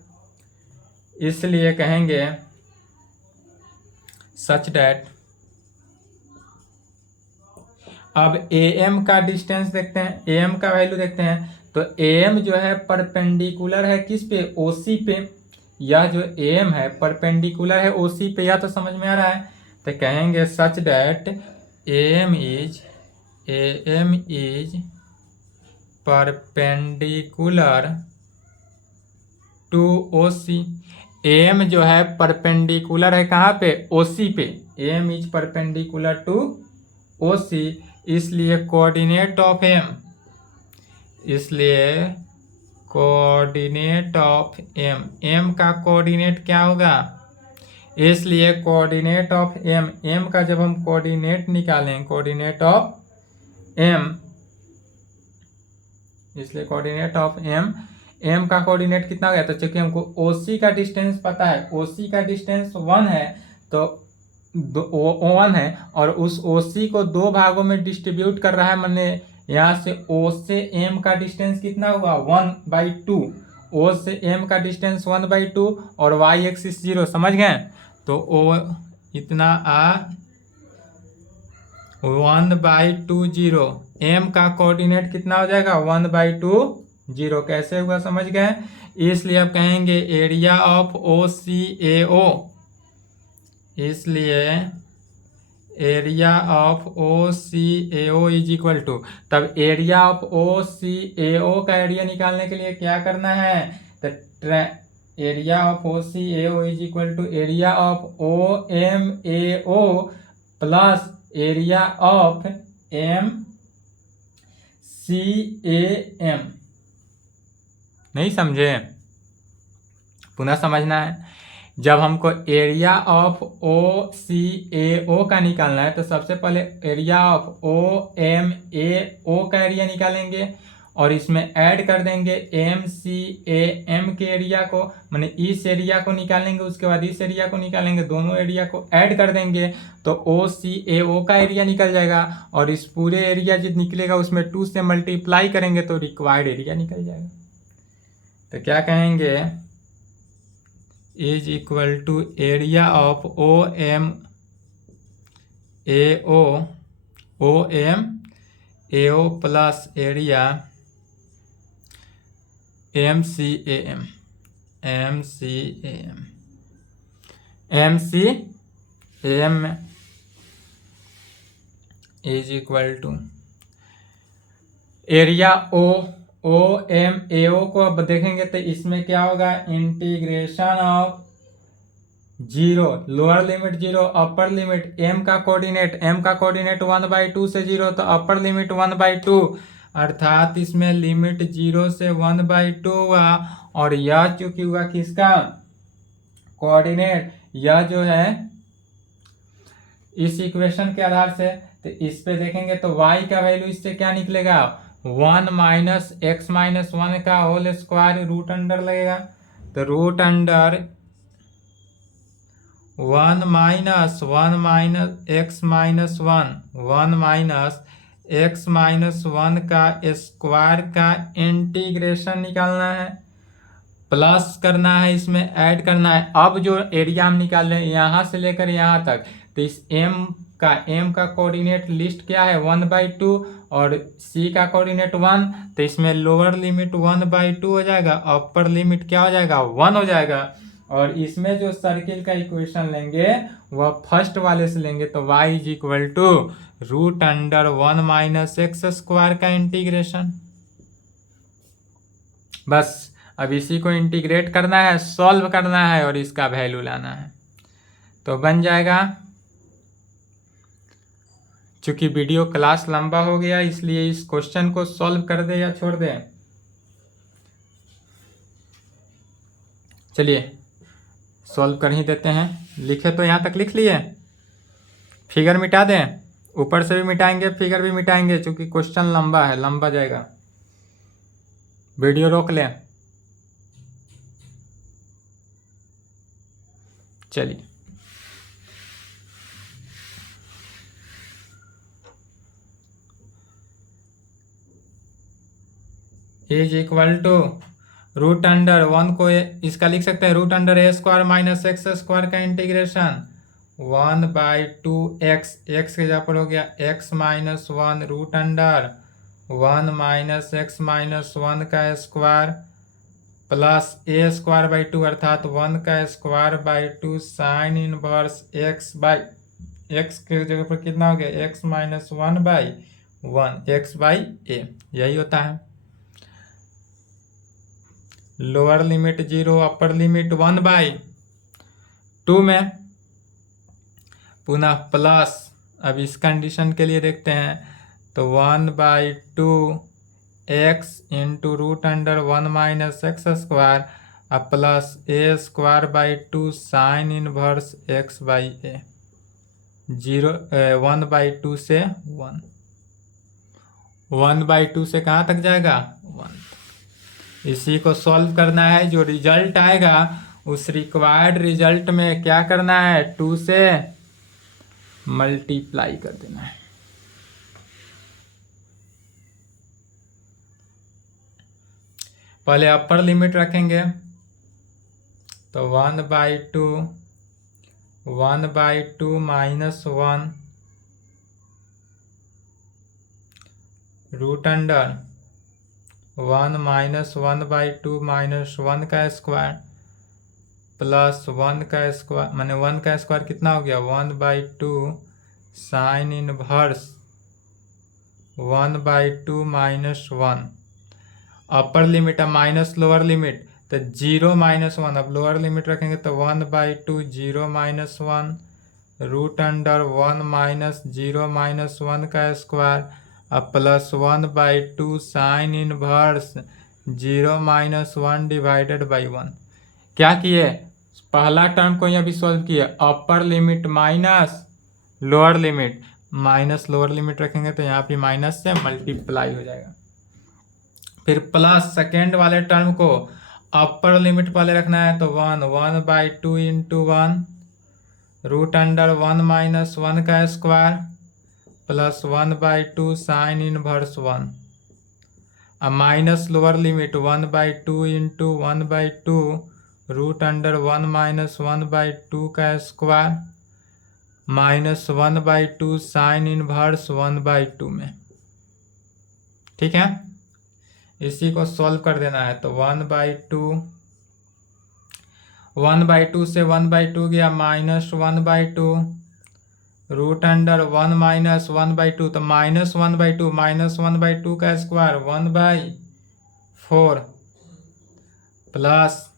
इसलिए कहेंगे सच डैट। अब ए एम का डिस्टेंस देखते हैं, ए एम का वैल्यू देखते हैं, तो ए एम जो है परपेंडिकुलर है किस पे, ओसी पे। यह जो ए एम है परपेंडिकुलर है ओसी पे, यह तो समझ में आ रहा है। तो कहेंगे such that A M is perpendicular to OC. M जो है परपेंडिकुलर है कहाँ पे, ओसी पे, M is perpendicular to OC, इसलिए कोऑर्डिनेट ऑफ एम, इसलिए कोऑर्डिनेट ऑफ एम, एम का कोऑर्डिनेट क्या होगा, इसलिए कोऑर्डिनेट ऑफ एम, एम का जब हम कोऑर्डिनेट निकालें, कोऑर्डिनेट ऑफ एम, इसलिए कोऑर्डिनेट ऑफ एम, एम का कोऑर्डिनेट कितना हो गया, तो चूंकि हमको ओसी का डिस्टेंस पता है, ओसी का डिस्टेंस 1 है, तो 1 है, और उस ओसी को 2 भागों में डिस्ट्रीब्यूट कर रहा है, मैंने यहाँ से ओ से एम का डिस्टेंस कितना हुआ, 1/2, ओ से एम का डिस्टेंस 1/2 और वाई एक्सिस 0, समझ गए। तो ओ इतना आ 1/2 0, एम का कोऑर्डिनेट कितना हो जाएगा, 1/2 0, कैसे हुआ समझ गए। इसलिए अब कहेंगे area of O C A O, इसलिए area of O C A O is equal to, तब area of O C A O का एरिया निकालने के लिए क्या करना है, तो area of O C A O is equal to area of O M A O plus area of M CAM। नहीं समझे? पुनः समझना है। जब हमको एरिया ऑफ OCAO का निकालना है तो सबसे पहले एरिया ऑफ OMAO का एरिया निकालेंगे और इसमें ऐड कर देंगे MCAM के एरिया को, माने इस एरिया को निकालेंगे, उसके बाद इस एरिया को निकालेंगे, दोनों एरिया को ऐड कर देंगे तो OCAO का एरिया निकल जाएगा और इस पूरे एरिया जो निकलेगा उसमें 2 से मल्टीप्लाई करेंगे तो रिक्वायर्ड एरिया निकल जाएगा। तो क्या कहेंगे, is equal to area of OMAO plus area MCAM is equal to area OMAO को अब देखेंगे तो इसमें क्या होगा, integration of 0 lower limit 0 upper limit m का कोऑर्डिनेट 1/2 से 0 तो अपर लिमिट 1/2 अर्थात इसमें लिमिट 0 से 1/2 हुआ और यह चूंकि हुआ किसका कोऑर्डिनेट, यह जो है इस इक्वेशन के आधार से, तो इस पे देखेंगे तो y का वैल्यू इससे क्या निकलेगा, 1 माइनस x माइनस 1 का होल स्क्वायर रूट अंडर लगेगा, तो root under 1 minus x minus 1 का स्क्वायर का इंटीग्रेशन निकालना है, प्लस करना है, इसमें ऐड करना है। अब जो एरिया हम निकाल रहे हैं यहाँ से लेकर यहाँ तक, तो इस m का कोऑर्डिनेट लिस्ट क्या है 1/2 और c का कोऑर्डिनेट 1, तो इसमें लोअर लिमिट 1/2 हो जाएगा, अपर लिमिट क्या हो जाएगा 1 हो जाएगा और इसमें जो सर्किल का इक्वेशन लेंगे वह फर्स्ट वाले से लेंगे तो y is equal to root under 1 minus x square का इंटीग्रेशन। बस अब इसी को इंटीग्रेट करना है, सॉल्व करना है और इसका वैल्यू लाना है तो बन जाएगा। चूंकि वीडियो क्लास लंबा हो गया इसलिए इस क्वेश्चन को सॉल्व कर दे या छोड़ दे, चलिए सॉल्व कर ही देते हैं। लिखे तो यहाँ तक लिख लिए, फिगर मिटा दें, ऊपर से भी मिटाएंगे फिगर भी मिटाएंगे क्योंकि क्वेश्चन लंबा है, लंबा जाएगा, वीडियो रोक लें। चलिए is equal to root under 1 को इसका लिख सकते हैं root under a square minus x square का इंटीग्रेशन 1/2 x के जगह पर हो गया x minus 1 root under 1 minus x minus 1 का square plus a square by 2 अर्थात 1 का square by 2 sine inverse x के जगह पर कितना हो गया x माइनस 1/1 x/a, यही होता है। लोअर लिमिट 0 अपर लिमिट 1/2 में पुनः प्लस, अब इस कंडीशन के लिए देखते हैं तो 1/2 x into root under 1 minus x square अब plus a square by 2 sine inverse x/a, 1/2 से 1/2 से कहाँ तक जाएगा 1। इसी को सॉल्व करना है, जो रिजल्ट आएगा उस रिक्वायर्ड रिजल्ट में क्या करना है 2 से मल्टीप्लाई कर देना है। पहले अपर लिमिट रखेंगे तो 1/2 minus 1 root under 1 minus 1/2 minus 1 का स्क्वायर प्लस 1 का स्क्वायर, माने 1 का स्क्वायर कितना हो गया 1/2 sine inverse 1/2 minus 1। Upper limit है माइनस लोअर लिमिट तो 0 माइनस 1, अब लोअर लिमिट रखेंगे तो 1/2 0 minus 1 root under 1 minus 0 minus 1 का स्क्वायर अब +1/2 साइन इनवर्स 0 - 1 डिवाइडेड बाई 1। क्या किए, पहला टर्म को यहाँ भी सॉल्व किए, अपर limit minus lower limit, minus lower limit रखेंगे तो यहाँ पे माइनस से मल्टीप्लाई हो जाएगा। फिर प्लस सेकेंड वाले टर्म को अपर लिमिट पहले रखना है तो 1/2 इंटू 1 रूट अंडर 1 - 1 का स्क्वायर प्लस 1/2 साइन इनवर्स 1। अब minus lower limit 1/2 into 1/2 root under 1 - 1/2 का स्क्वायर माइनस 1/2 साइन इनवर्स 1/2 में। ठीक है, इसी को सॉल्व कर देना है तो 1/2 से 1/2 गया -1/2 रूट अंडर 1 - 1/2 तो -1/2 का स्क्वायर 1/4 प्लस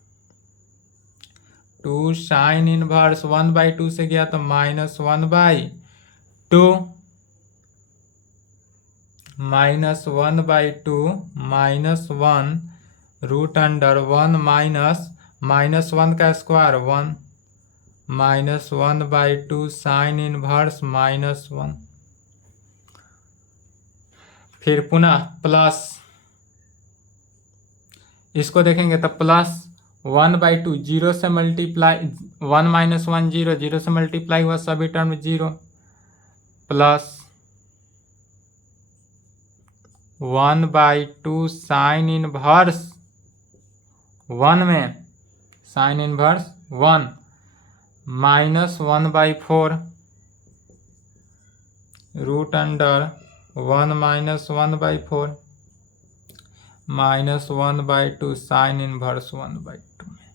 2 साइन इनवर्स 1/2 से गया तो -1/2 -1 रूट अंडर 1 -1 का स्क्वायर 1 -1/2 साइन इनवर्स -1। फिर पुनः प्लस, इसको देखेंगे तो प्लस 1/2 जीरो से मल्टीप्लाई 1 - 1 0 0 से मल्टीप्लाई हुआ सभी टर्म 0 प्लस 1/2 साइन इनवर्स 1 में sine inverse 1 -1/4 root under 1 - 1/4 -1/2 sine inverse 1/2 में।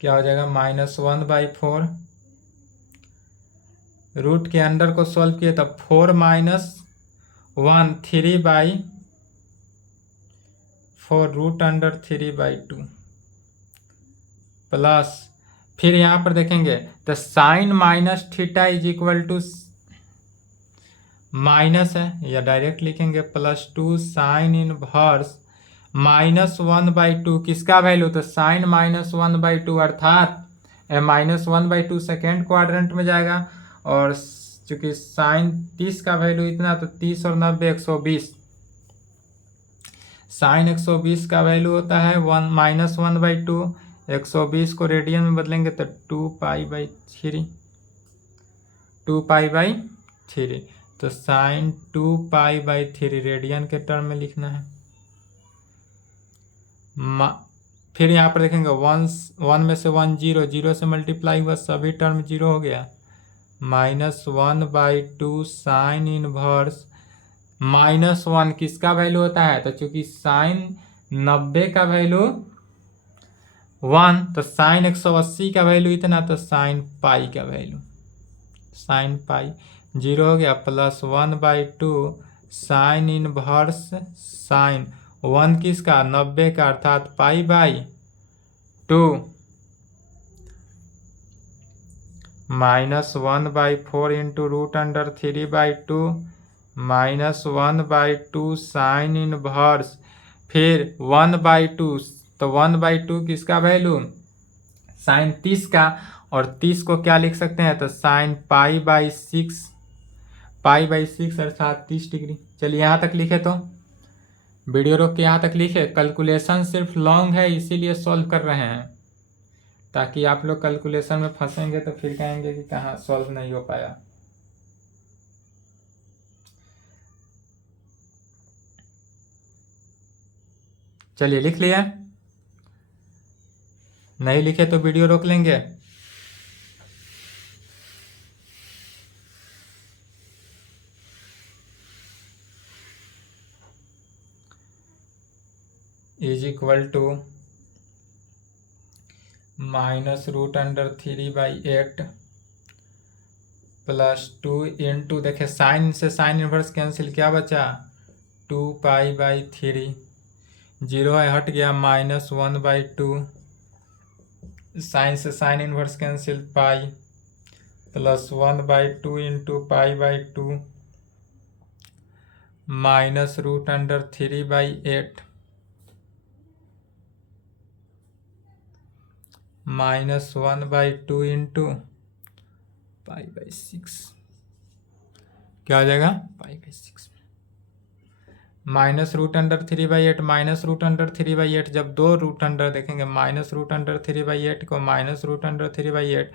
क्या हो जाएगा -1/4 रूट के अंडर को सॉल्व किए तब 4 - 1 3/4 रूट अंडर 3/2 प्लस, फिर यहाँ पर देखेंगे तो sine minus theta is equal to minus है या डायरेक्ट लिखेंगे +2 साइन इनवर्स -1/2 किसका वैल्यू, तो साइन -1/2 अर्थात -1/2 सेकेंड क्वाड्रेंट में जाएगा और चूंकि साइन 30 का वैल्यू इतना तो 30 और 90 120, साइन 120 का वैल्यू होता है -1/2, 120 को रेडियन में बदलेंगे तो 2π/3 तो साइन 2π/3 रेडियन के टर्म में लिखना है। फिर यहाँ पर देखेंगे 1 में से 1 0 0 से मल्टीप्लाई हुआ सभी टर्म 0 हो गया -1/2 साइन इनवर्स -1 किसका वैल्यू होता है, तो चूंकि साइन 90 का वैल्यू 1 तो साइन 180 का वैल्यू इतना तो साइन पाई का वैल्यू साइन पाई 0 हो गया प्लस 1/2 साइन इनवर्स साइन 1 किसका 90 का अर्थात π/2 -1/4 into root under 3/2 -1/2 sine inverse फिर 1/2 तो 1/2 किसका वैल्यू साइन 30 का और 30 को क्या लिख सकते हैं तो साइन π/6 अर्थात 30 डिग्री। चलिए यहाँ तक लिखे तो वीडियो रोक के यहाँ तक लिखे, कैलकुलेशन सिर्फ लॉन्ग है इसीलिए सॉल्व कर रहे हैं ताकि आप लोग कैलकुलेशन में फंसेंगे तो फिर कहेंगे कि कहाँ सॉल्व नहीं हो पाया। चलिए लिख लिया, नहीं लिखे तो वीडियो रोक लेंगे। इज इक्वल टू -√3/8 +2 इंटू देखे साइन से साइन इनवर्स कैंसिल क्या बचा 2π/3 0 है हट गया -1/2 साइन से sine inverse cancel, pi plus 1/2 into पाई/2 माइनस √3/8 माइनस 1/2 इंटू पाई/6 क्या हो जाएगा, पाई/6 माइनस √3/8 माइनस √3/8 जब दो रूट अंडर देखेंगे माइनस √3/8 को माइनस √3/8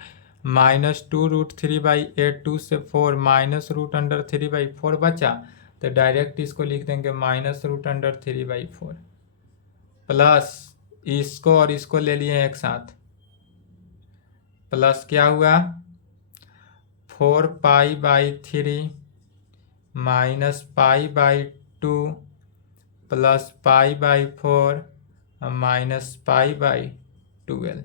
माइनस 2√3/8 2 से 4 माइनस √3/4 बचा तो डायरेक्ट इसको लिख देंगे माइनस √3/4 प्लस इसको और इसको ले लिए एक साथ प्लस क्या हुआ 4π/3 माइनस π/2 प्लस π/4 माइनस π/12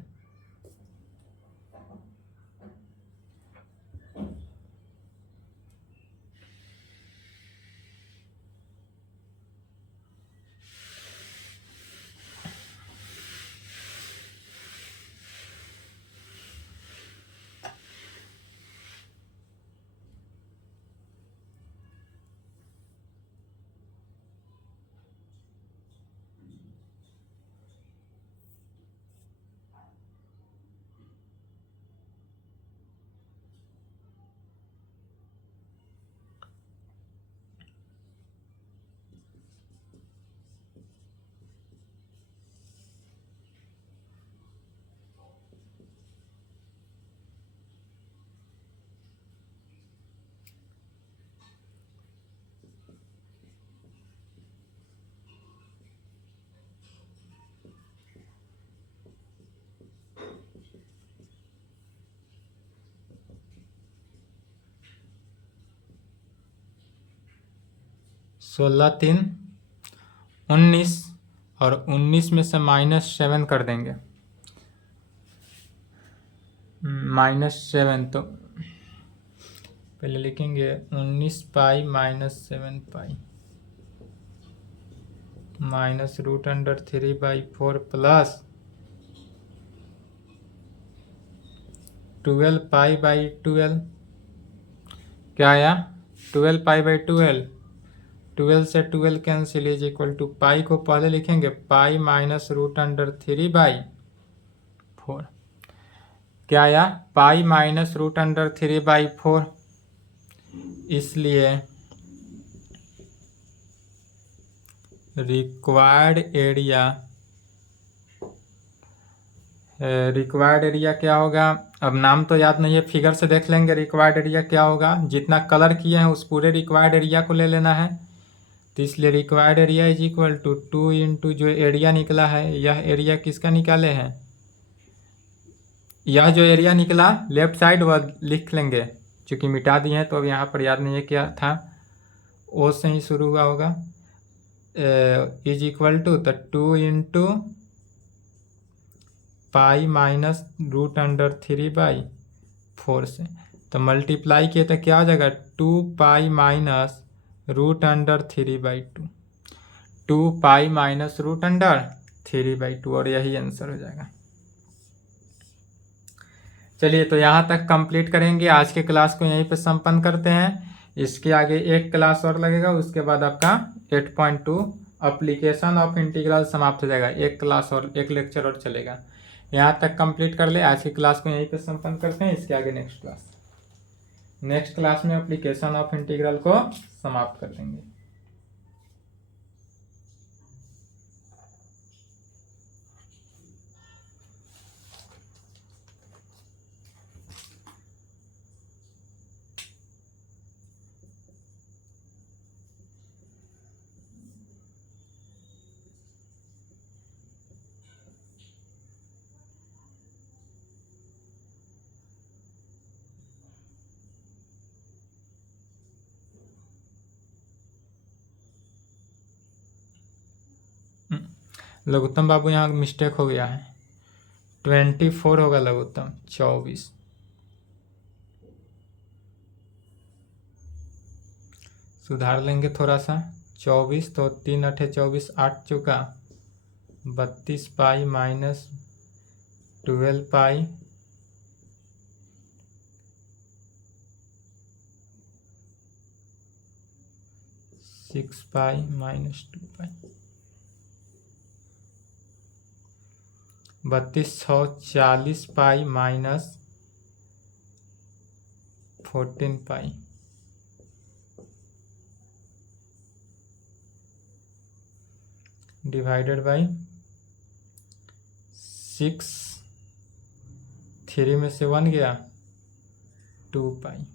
16 3 19 और 19 में से -7 कर देंगे -7 तो पहले लिखेंगे 19π - 7π माइनस √3/4 प्लस 12π/12 क्या आया 12π/12 12 से 12 कैंसिल इज इक्वल टू पाई को पहले लिखेंगे पाई माइनस √3/4 क्या आया पाई माइनस √3/4 इसलिए रिक्वायर्ड एरिया क्या होगा। अब नाम तो याद नहीं है, फिगर से देख लेंगे रिक्वायर्ड एरिया क्या होगा। जितना कलर किए हैं उस पूरे रिक्वायर्ड एरिया को ले लेना है। तो इसलिए required area is equal to 2 into जो एरिया निकला है, यह एरिया किसका निकाले हैं, यह जो एरिया निकला लेफ्ट साइड वह लिख लेंगे, चूँकि मिटा दिए हैं तो अब यहाँ पर याद नहीं है क्या था, ओ से ही शुरू हुआ होगा। इज इक्वल टू तो 2 इंटू पाई माइनस √3/4 से तो मल्टीप्लाई किए तो क्या हो जाएगा 2π माइनस √3/2 2π माइनस √3/2 और यही आंसर हो जाएगा। चलिए तो यहाँ तक कंप्लीट करेंगे। आज के क्लास को यहीं पे संपन्न करते हैं। इसके आगे एक क्लास और लगेगा, उसके बाद आपका 8.2 एप्लीकेशन ऑफ इंटीग्रल समाप्त हो जाएगा। एक क्लास और एक लेक्चर और चलेगा। यहाँ तक कंप्लीट कर ले। आज की क्लास को यहीं पे संपन्न करते हैं। इसके आगे नेक्स्ट क्लास में एप्लीकेशन ऑफ इंटीग्रल को समाप्त कर देंगे। लघुत्तम बाबू यहाँ मिस्टेक हो गया है, 24 होगा लघुत्तम, 24। सुधार लेंगे थोड़ा सा। 24 तो 3 × 8 = 24, 8 चौका 32π minus 12 pi 6 pi minus 2 pi 3240 pi minus 14 pi divided by 6, 3 में से 1 गया 2 पाई।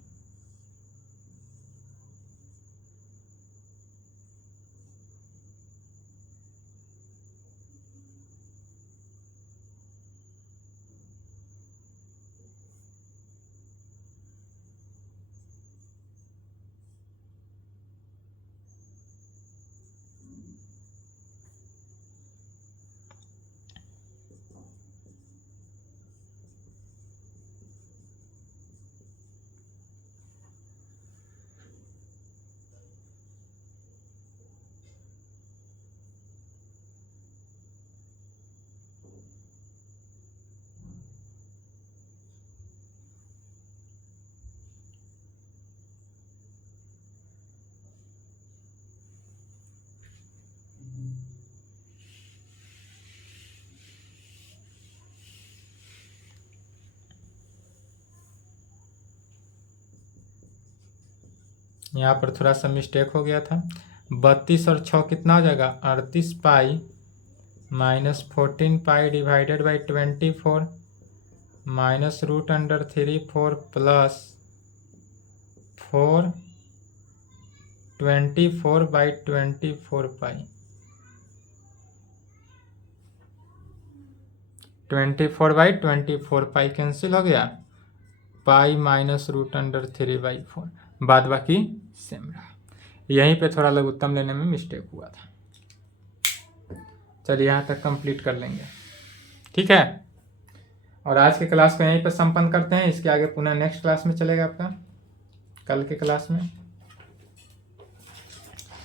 यहाँ पर थोड़ा सा मिस्टेक हो गया था। 32 और 6 कितना हो जाएगा 38 पाई minus 14 pi divided by 24 minus √3 4 plus 4 24 by 24 pi 24 by 24 pi cancel हो गया। पाई माइनस √3 बाई 4 बाद बाकी सेम रहा। यहीं पे थोड़ा लघुत्तम लेने में मिस्टेक हुआ था। चलिए यहाँ तक कंप्लीट कर लेंगे, ठीक है। और आज के क्लास को यहीं पे संपन्न करते हैं। इसके आगे पुनः नेक्स्ट क्लास में चलेगा आपका कल के क्लास में।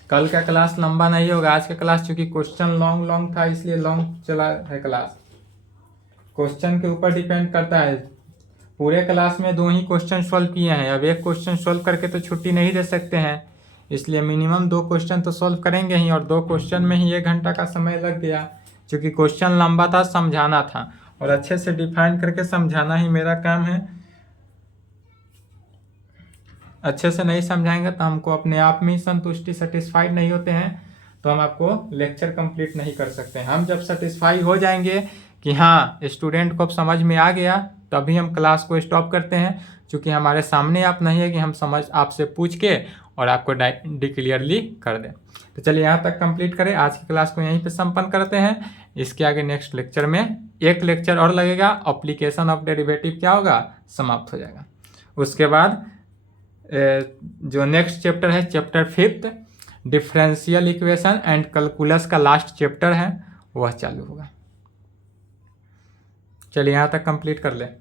कल का क्लास लंबा नहीं होगा। आज का क्लास चूंकि क्वेश्चन लॉन्ग था इसलिए लॉन्ग चला है क्लास। क्वेश्चन के ऊपर डिपेंड करता है। पूरे क्लास में 2 ही क्वेश्चन सॉल्व किए हैं। अब एक क्वेश्चन सॉल्व करके तो छुट्टी नहीं दे सकते हैं, इसलिए मिनिमम 2 क्वेश्चन तो सॉल्व करेंगे ही। और 2 क्वेश्चन में ही 1 घंटा का समय लग गया, क्योंकि क्वेश्चन लंबा था, समझाना था और अच्छे से डिफाइन करके समझाना ही मेरा काम है। अच्छे से नहीं समझाएंगे तो हमको अपने आप में ही संतुष्टि सेटिस्फाइड नहीं होते हैं, तो हम आपको लेक्चर कंप्लीट नहीं कर सकते हैं। हम जब सेटिस्फाई हो जाएंगे कि हाँ स्टूडेंट को अब समझ में आ गया, तभी हम क्लास को स्टॉप करते हैं। क्योंकि हमारे सामने आप नहीं है कि हम आपसे पूछ के और आपको क्लियरली कर दें। तो चलिए यहाँ तक कंप्लीट करें। आज की क्लास को यहीं पे संपन्न करते हैं। इसके आगे नेक्स्ट लेक्चर में 1 लेक्चर और लगेगा। एप्लीकेशन ऑफ डेरिवेटिव क्या होगा, समाप्त हो जाएगा। उसके बाद जो नेक्स्ट चैप्टर है, chapter 5 differential equation and calculus का लास्ट चैप्टर है, वह चालू होगा। चलिए यहाँ तक कंप्लीट कर लें।